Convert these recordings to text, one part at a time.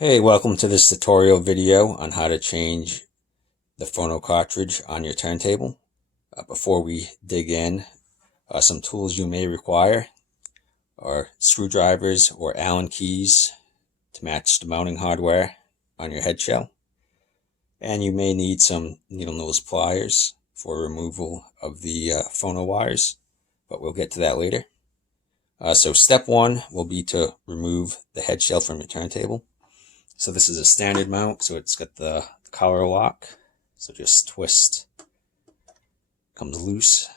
Hey, welcome to this tutorial video on how to change the phono cartridge on your turntable. Before we dig in, some tools you may require are screwdrivers or Allen keys to match the mounting hardware on your head shell. And you may need some needle nose pliers for removal of the phono wires, but we'll get to that later. So step one will be to remove the head shell from your turntable. So this is a standard mount, so it's got the collar lock. So just twist, comes loose.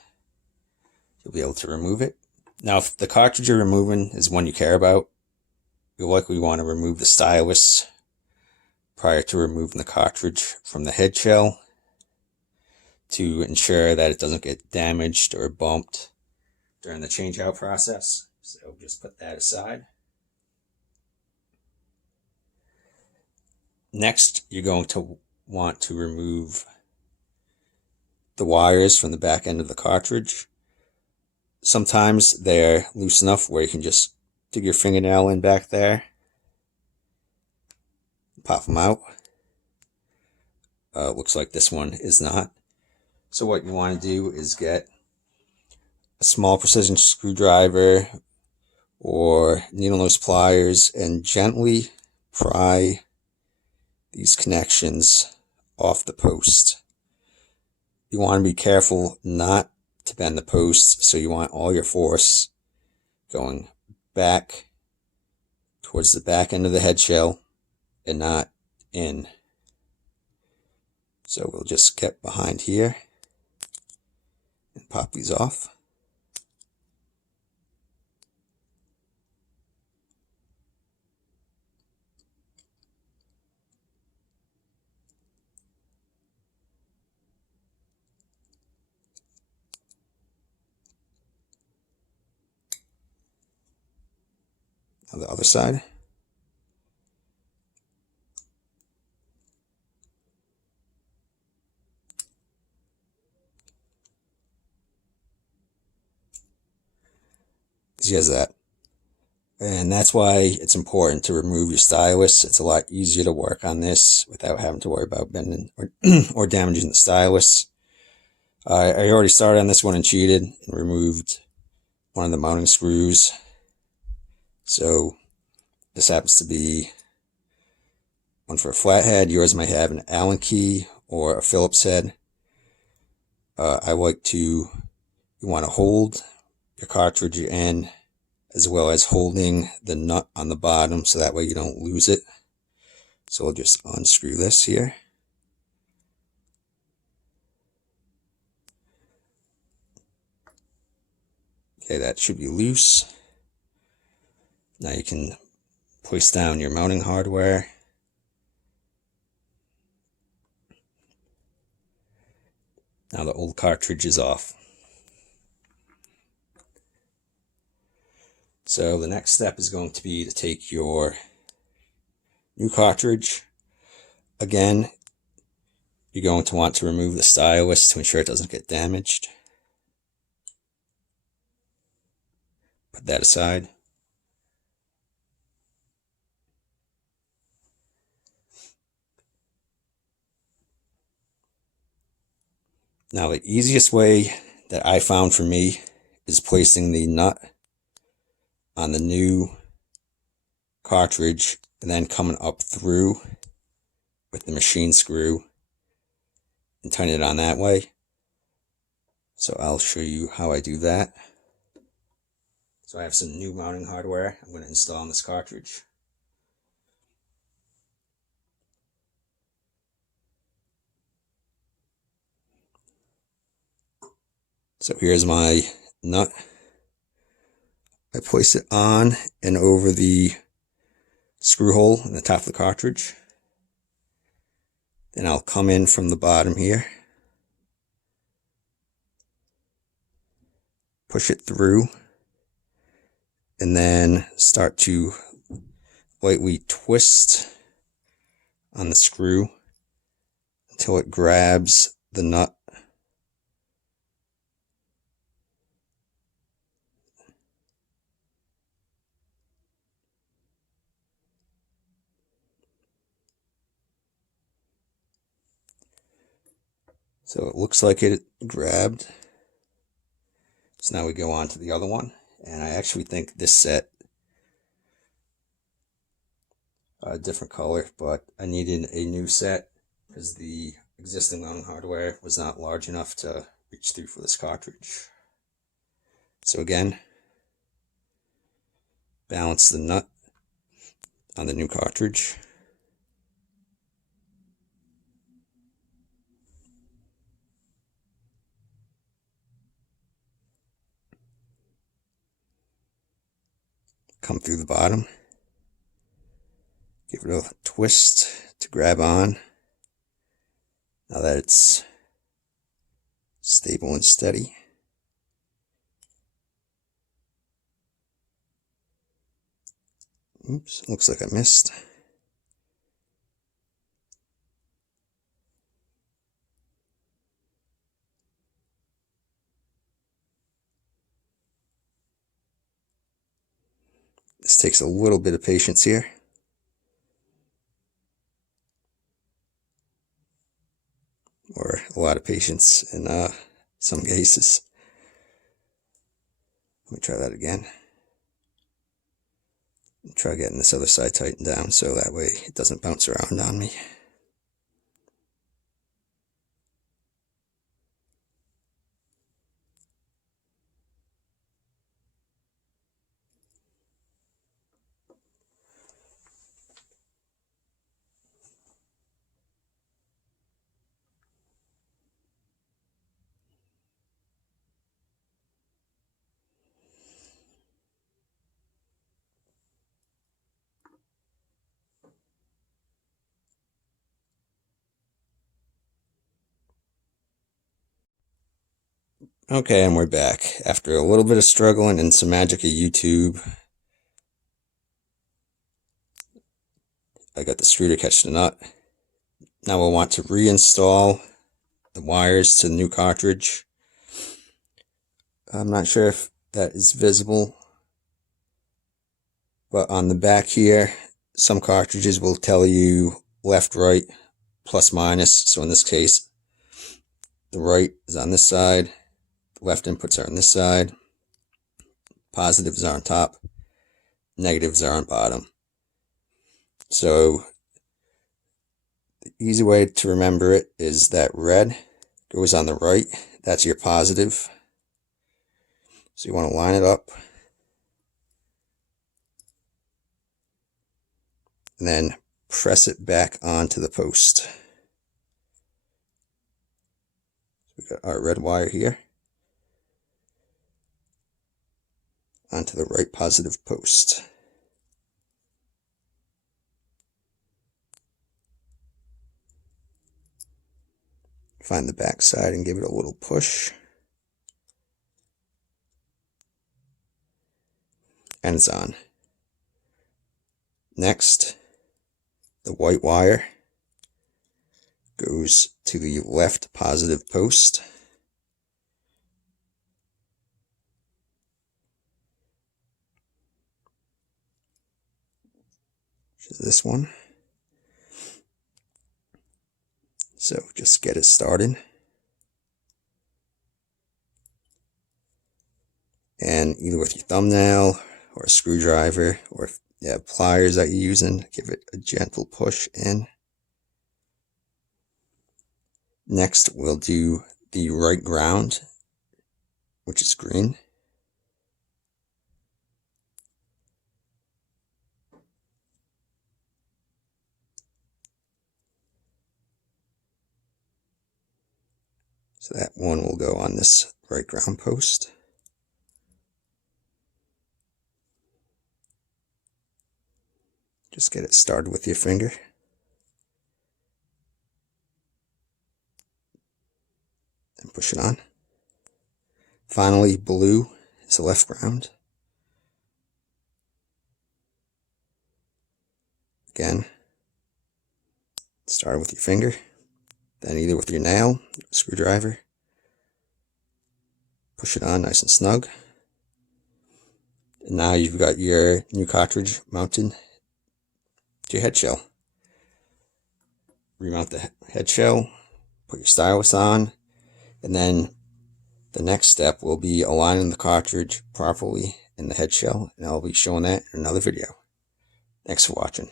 You'll be able to remove it. Now, if the cartridge you're removing is one you care about, you'll likely want to remove the stylus prior to removing the cartridge from the head shell to ensure that it doesn't get damaged or bumped during the change-out process. So just put that aside. Next, you're going to want to remove the wires from the back end of the cartridge. Sometimes they're loose enough where you can just dig your fingernail in back there, pop them out. Looks like this one is not. So what you want to do is get a small precision screwdriver or needle nose pliers and gently pry these connections off the post. You want to be careful not to bend the post, so you want all your force going back towards the back end of the head shell and not in. So we'll just get behind here and pop these off. On the other side. Easy as that. And that's why it's important to remove your stylus. It's a lot easier to work on this without having to worry about bending or damaging the stylus. I already started on this one and cheated and removed one of the mounting screws. So this happens to be one for a flathead. Yours might have an Allen key or a Phillips head. You want to hold your cartridge in as well as holding the nut on the bottom so that way you don't lose it. So we'll just unscrew this here. Okay, that should be loose. Now you can place down your mounting hardware. Now the old cartridge is off. So the next step is going to be to take your new cartridge. Again, you're going to want to remove the stylus to ensure it doesn't get damaged. Put that aside. Now the easiest way that I found for me is placing the nut on the new cartridge and then coming up through with the machine screw and turning it on that way. So I'll show you how I do that. So I have some new mounting hardware I'm going to install on this cartridge. So here's my nut. I place it on and over the screw hole in the top of the cartridge. Then I'll come in from the bottom here, push it through, and then start to lightly twist on the screw until it grabs the nut. So it looks like it grabbed. So now we go on to the other one, and I actually think this set a different color, but I needed a new set because the existing mounting hardware was not large enough to reach through for this cartridge. So again, balance the nut on the new cartridge. Come through the bottom. Give it a twist to grab on. Now that it's stable and steady. Oops, looks like I missed. This takes a little bit of patience here. Or a lot of patience in some cases. Let me try that again. Try getting this other side tightened down so that way it doesn't bounce around on me. Okay, and we're back. After a little bit of struggling and some magic of YouTube, I got the screw to catch the nut. Now we'll want to reinstall the wires to the new cartridge. I'm not sure if that is visible, but on the back here, some cartridges will tell you left, right, plus, minus. So in this case, the right is on this side. Left inputs are on this side, positives are on top, negatives are on bottom. So the easy way to remember it is that red goes on the right, that's your positive. So you want to line it up and then press it back onto the post. We got our red wire here onto the right positive post. Find the back side and give it a little push. And it's on. Next, the white wire goes to the left positive post. Which is this one. So just get it started. And either with your thumbnail or a screwdriver, or if you have pliers that you're using, give it a gentle push in. Next, we'll do the right ground, which is green. So that one will go on this right ground post. Just get it started with your finger. And push it on. Finally, blue is the left ground. Again, start with your finger, then either with your nail, screwdriver, push it on nice and snug. And now you've got your new cartridge mounted to your head shell. Remount the head shell, put your stylus on, And then the next step will be aligning the cartridge properly in the head shell, and I'll be showing that in another video. Thanks for watching.